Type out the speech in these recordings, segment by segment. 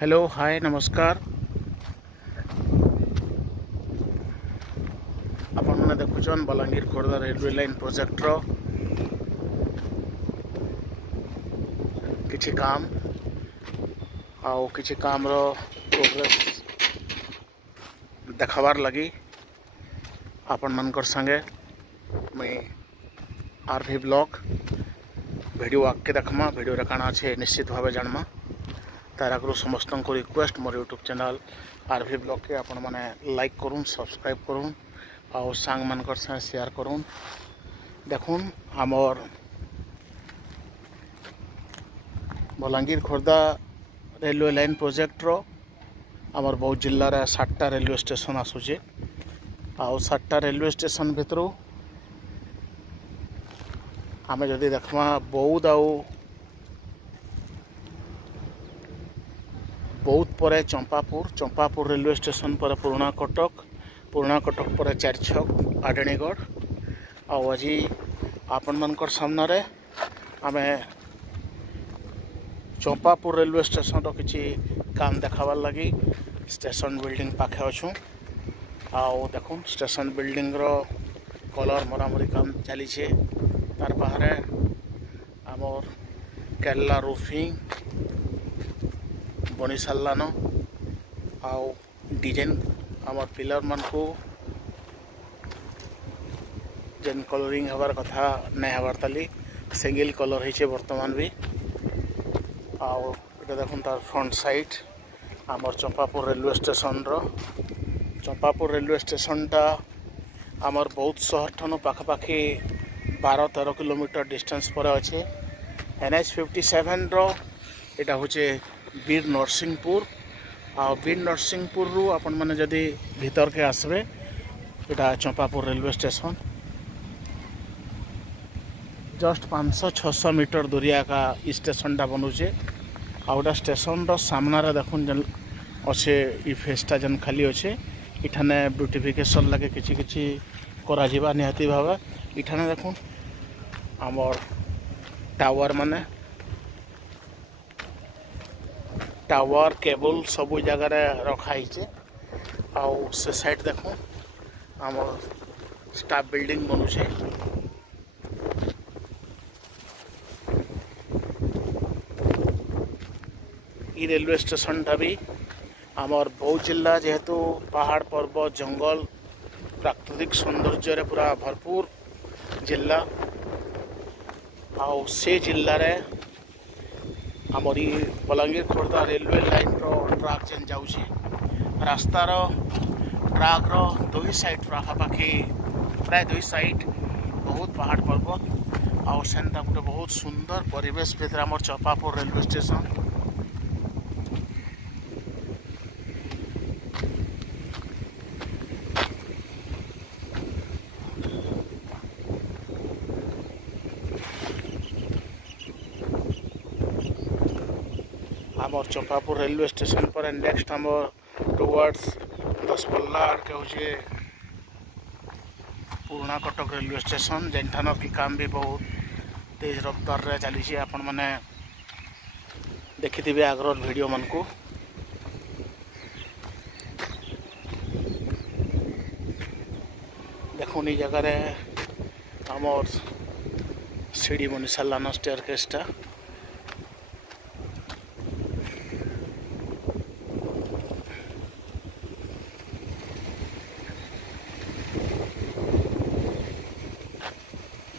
Hello hi नमस्कार। आपण मैंने देखुचन Balangir Khordha railway line project रो किछि काम आउ किछि काम रो प्रोग्रेस देखाबार लगी आपण मनकर संगे मैं आरभी ब्लॉग वीडियो आगे देखमा। वीडियो रे काना छे निश्चित भाव जानमा। तार आगु समस्त को रिक्वेस्ट मोर यूट्यूब चैनल आरभी ब्लॉग के आपण माने लाइक करूँ, सब्सक्राइब करूँ और सांग मनकर संगे शेयर करूँ। देखून आमर Balangir Khordha railway line project रो आमर बौद्ध जिल्ला रे 7टा रेलवे स्टेशन आसुचे। आउ 7टा रेलवे स्टेशन भितरु आमे जदि देखमा बौद्ध पर चंपापुर रेलवे स्टेशन पर पुराना कटक पर चारछक आडणीगढ़। आज आपण मनकर सामने रे आमे चंपापुर रेलवे स्टेशन रो किछि काम देखाबार लगी स्टेशन बिल्डिंग पाखे अच्छू। आउ देखुन स्टेशन बिल्डिंग रो कलर मरामरी काम चली छे। तार बाहर आमर केरला रूफिंग बनी सारान। आउ डिजाइन आमर पिलर मन को जेन कलरिंग हबार कथा नहीं हबार ताली सिंगल कलर होइछे वर्तमान भी। आउ इटा देखुन तार फ्रंट साइड आमर चंपापुर रेलवे स्टेशन रो। चंपापुर रेलवे स्टेशन टा आमर बहुत शहर ठन पाखापाखि 12-13 किलोमीटर डिस्टेंस पर अच्छे। NH57 रो इटा होचे बीर नरसिंहपुर। आ बीर नरसिंहपुर रु आपण माने जदि भीतर के आसबे इटा Champapur railway station just 500-600 metre दूरिया का स्टेशन टा बनुचे। आउटा स्टेशन रो सामना रे देखुन जन अच्छे इ फेसटा जन खाली अच्छे। इठाने ब्यूटिफिकेशन लगे किछि किछि करा जिबा निहाती भाबा। इठाने देखुन आमर टावर माने टावर केबल सब जगह रे रखाई छे। आउ से साइड देखो आमर स्टाफ बिल्डिंग बनुचे। ई रेलवे स्टेशन टा भी आमर बौद्ध जिला जेहेतु पहाड़ पर्वत जंगल प्राकृतिक सौंदर्य रे पूरा भरपूर जिला। आउ से जिल्ला रे आमर बलांगीर खोर्धा रेलवे लाइन रो ट्रैक जेन जाउछे रास्ता रो ट्रैक रो दुई साइड पाखापाखि प्राय दुई साइड बहुत पहाड़ पर्वत आउ सेंता गोटे बहुत सुंदर परिवेश भितर आमर चंपापुर रेलवे स्टेशन। आमर चंपापुर रेलवे स्टेशन पर नेक्स्ट आमर टुवर्ड्स 10पल्ला आड़ के होचे पुराना कटक रेलवे स्टेशन जेनठान की काम भी बहुत तेज रफ्तार रे चली छे। आपण माने देखिथिबे आग्रह वीडियो मन को। देखुन ई जगह रे आमर सीढ़ी बनी सारान स्टेयरकेसटा।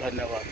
धन्यवाद।